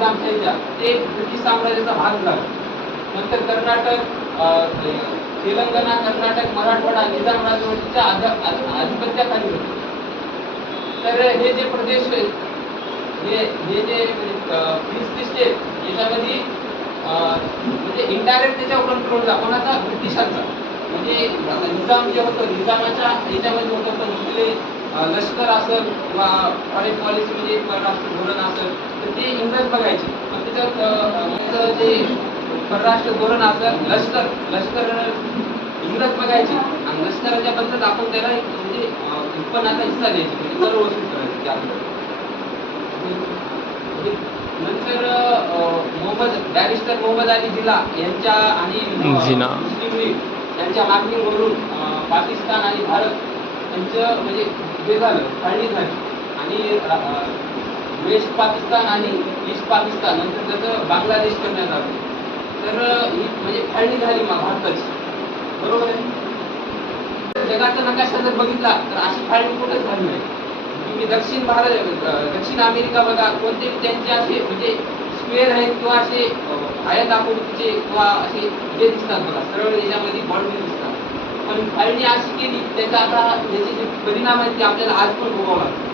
निजामशाहीच्या ते ब्रिटिश साम्राज्याचा भाग झाला. नंतर कर्नाटक, तेलंगणा, कर्नाटक, मराठवाडा निजाम राजवटीच्या आधिपत्याखाली होते. तर हे जे प्रदेश आहेत, हे जे स्टेट याच्यामध्ये म्हणजे इनडायरेक्ट त्याच्यावर कंट्रोल होता कोणाचा, ब्रिटिशांचा. म्हणजे निजाम जे होतं, निजामाच्या याच्यामध्ये होतं, पण तिथले लष्कर असेल किंवा फॉरेन पॉलिसी म्हणजे परराष्ट्र धोरण असेल तर ते इंग्रज बघायचे. पण त्याच्यात जे परराष्ट्र धोरण असेल, लष्कर इंग्रज बघायचे आणि लष्कराच्या बद्दल आपण त्याला म्हणजे उत्पन्नाचा हिस्सा द्यायचे, म्हणजे कर वसूल करायचे. नंतर बॅरिस्टर मोहम्मद अली जिना यांच्या आणि मुस्लिम लीग यांच्या मागणीवरून पाकिस्तान आणि भारत यांचं म्हणजे हे झालं, फाळणी झाली. आणि वेस्ट पाकिस्तान आणि ईस्ट पाकिस्तान नंतर त्याचं बांगलादेश करण्यात आलं. तर ही म्हणजे फाळणी झाली भारताची, बरोबर आहे. जगाचा नकाशा जर बघितला तर अशी फाळणी कुठेच झाली नाही. तुम्ही दक्षिण अमेरिका बघा, कोणते त्यांचे असे म्हणजे स्क्वेअर आहेत किंवा असे आयत आकृतीचे किंवा असे हे दिसतात बघा, सरळ याच्यामध्ये बॉन्ड्री दिसतात. पण फाळणी अशी केली त्याचा आता त्याचे जे परिणाम आहेत ते आपल्याला आज पण भोगावं लागतात.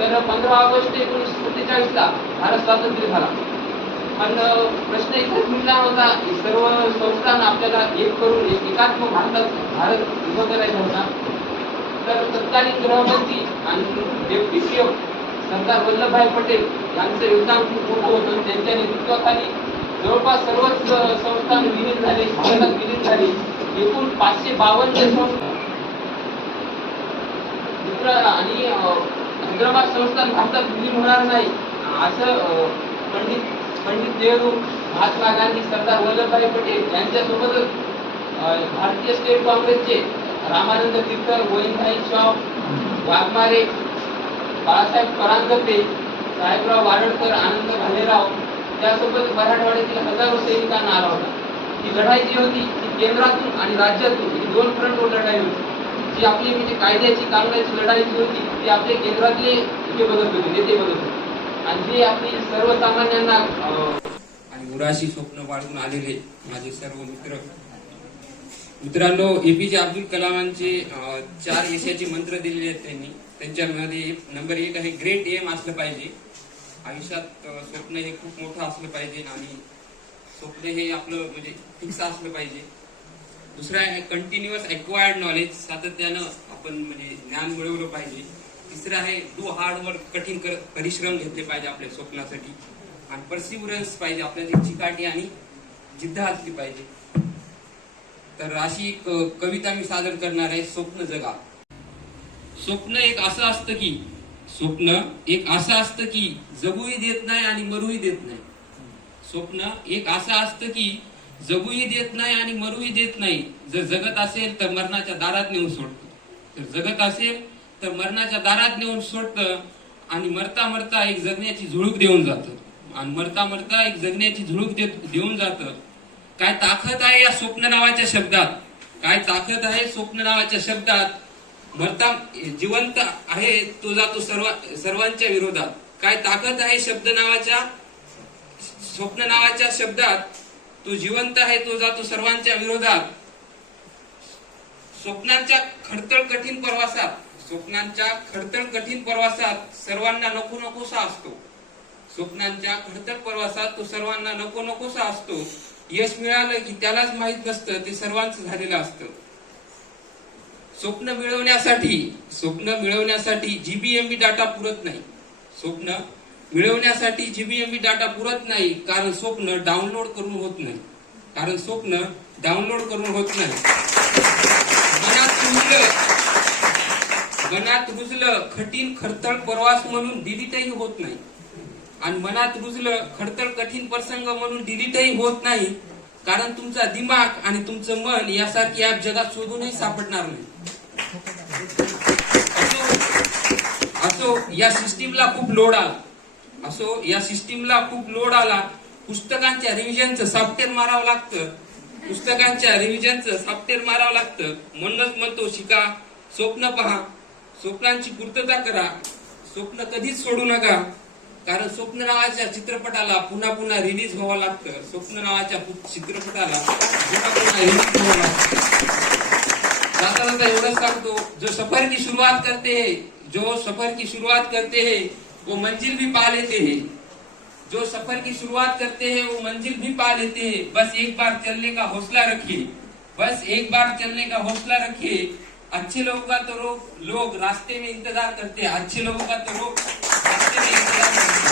तर 15 ऑगस्ट 1947 ला भारत स्वातंत्र्य झाला. पण प्रश्न इथेच मिळला होता, सर्व संस्थांना आपल्याला एक करून एकात्मक भारत उभं करायचा होता. तर तत्कालीन गृहमंत्री आणि डेप्युटी सीएम सरदार वल्लभभाई पटेल यांचं योगदान खूप मोठं होतं. त्यांच्या नेतृत्वाखाली जवळपास सर्वच संस्था विलीन झाले, भारतात विलीन झाले. एकूण 552 संस्था आणि हैदराबाद संस्थान भारतात विलीन होणार नाही असं पंडित नेहरू, महात्मा गांधी, सरदार वल्लभभाई पटेल यांच्यासोबतच भारतीय स्टेट काँग्रेसचे रामानंद तीर्थ, गोविंदभाई शाह, वाघमारे, बाळासाहेब परांजपे, साहेबराव वाडकर, आनंद भालेराव, त्यासोबत मराठवाड्यातील हजारो सैनिकांना आला होता. ही लढाई जी होती ती केंद्रातून आणि राज्यातून म्हणजे दोन फ्रंटवर लढाई होती. जी आपली म्हणजे कायद्याची कांगड्याची लढाई जी होती ती आपले केंद्रातले हे बघत होते, नेते बघत होते, आणि जे आपली सर्वसामान्यांना आणि उराशी स्वप्न बाळगून आलेले माझे सर्व मित्रांनो, एपीजे अब्दुल कलामांचे 4 यशाचे मंत्र दिलेले आहेत त्यांनी. त्यांच्यामध्ये नंबर 1 आहे ग्रेट एम असलं पाहिजे. आयुष्यात स्वप्न हे खूप मोठं असलं पाहिजे आणि स्वप्न हे आपलं म्हणजे फिक्स असलं पाहिजे. दुसरं आहे कंटिन्युअस एक्वायर्ड नॉलेज, सातत्यानं आपण म्हणजे ज्ञान मिळवलं पाहिजे. तिसरं आहे डू हार्ड वर्क, कठीण परिश्रम घेतले पाहिजे आपल्या स्वप्नासाठी. आणि परसिव्हरन्स पाहिजे, आपल्याला चिकाटी आणि जिद्द असली पाहिजे. तर अशी एक कविता मी सादर करणार आहे, स्वप्न जगा. स्वप्न एक असं असतं की जगूही देत नाही आणि मरूही देत नाही. स्वप्न एक असं असतं की जगूही देत नाही आणि मरूही देत नाही. जर जगत असेल तर मरणाच्या दारात नेऊन सोडतं. आणि मरता मरता एक जगण्याची झुळूक देऊन जातं. काय ताकद आहे या स्वप्न नावाच्या शब्दात, मरता जिवंत आहे तो जातो सर्वांच्या विरोधात. काय ताकद आहे स्वप्न नावाच्या शब्दात, तो जिवंत आहे तो जातो सर्वांच्या विरोधात. स्वप्नांच्या खडतळ कठीण प्रवासात सर्वांना नकोसा असतो. यश मिळालं की त्यालाच माहित नसतं ते सर्वांचं झालेलं असतं. स्वप्न मिळवण्यासाठी जीबीएमबी डाटा पुरत नाही. कारण स्वप्न डाउनलोड करून होत नाही. मनात रुजलं कठीण खडतळ प्रवास म्हणून डिलीटही होत नाही. आणि मनात रुजलं खडतळ कठीण प्रसंग म्हणून डिलीटही होत नाही. कारण तुमचा दिमाग आणि तुमचं मन यासारखी ऍप जगात शोधूनही सापडणार नाही. असो या सिस्टीमला खूप लोड आला. पुस्तकांच्या रिव्हिजनचं सॉफ्टवेअर मारावं लागतं. म्हणूनच म्हणतो शिका, स्वप्न पहा, स्वप्नांची पूर्तता करा, स्वप्न कधीच सोडू नका. कारण स्वप्न नावाच्या चित्रपटाला पुन्हा पुन्हा रिलीज व्हावं लागतं. स्वप्न नावाच्या चित्रपटाला पुन्हा पुन्हा रिलीज व्हावं लागतं. जाता जाता एवढंच सांगतो, जो सफर की शुरुआत करते है, जो सफर की शुरुआत करते हैं वो मंजिल भी पा लेते हैं. जो सफर की शुरुआत करते हैं वो मंजिल भी पा लेते हैं. बस एक बार चलने का हौसला रखिए. बस एक बार चलने का हौसला रखिए. अच्छे लोगों का तो लोग रास्ते में इंतजार करते हैं. अच्छे लोगों का तो लोग रास्ते में इंतजार करते हैं.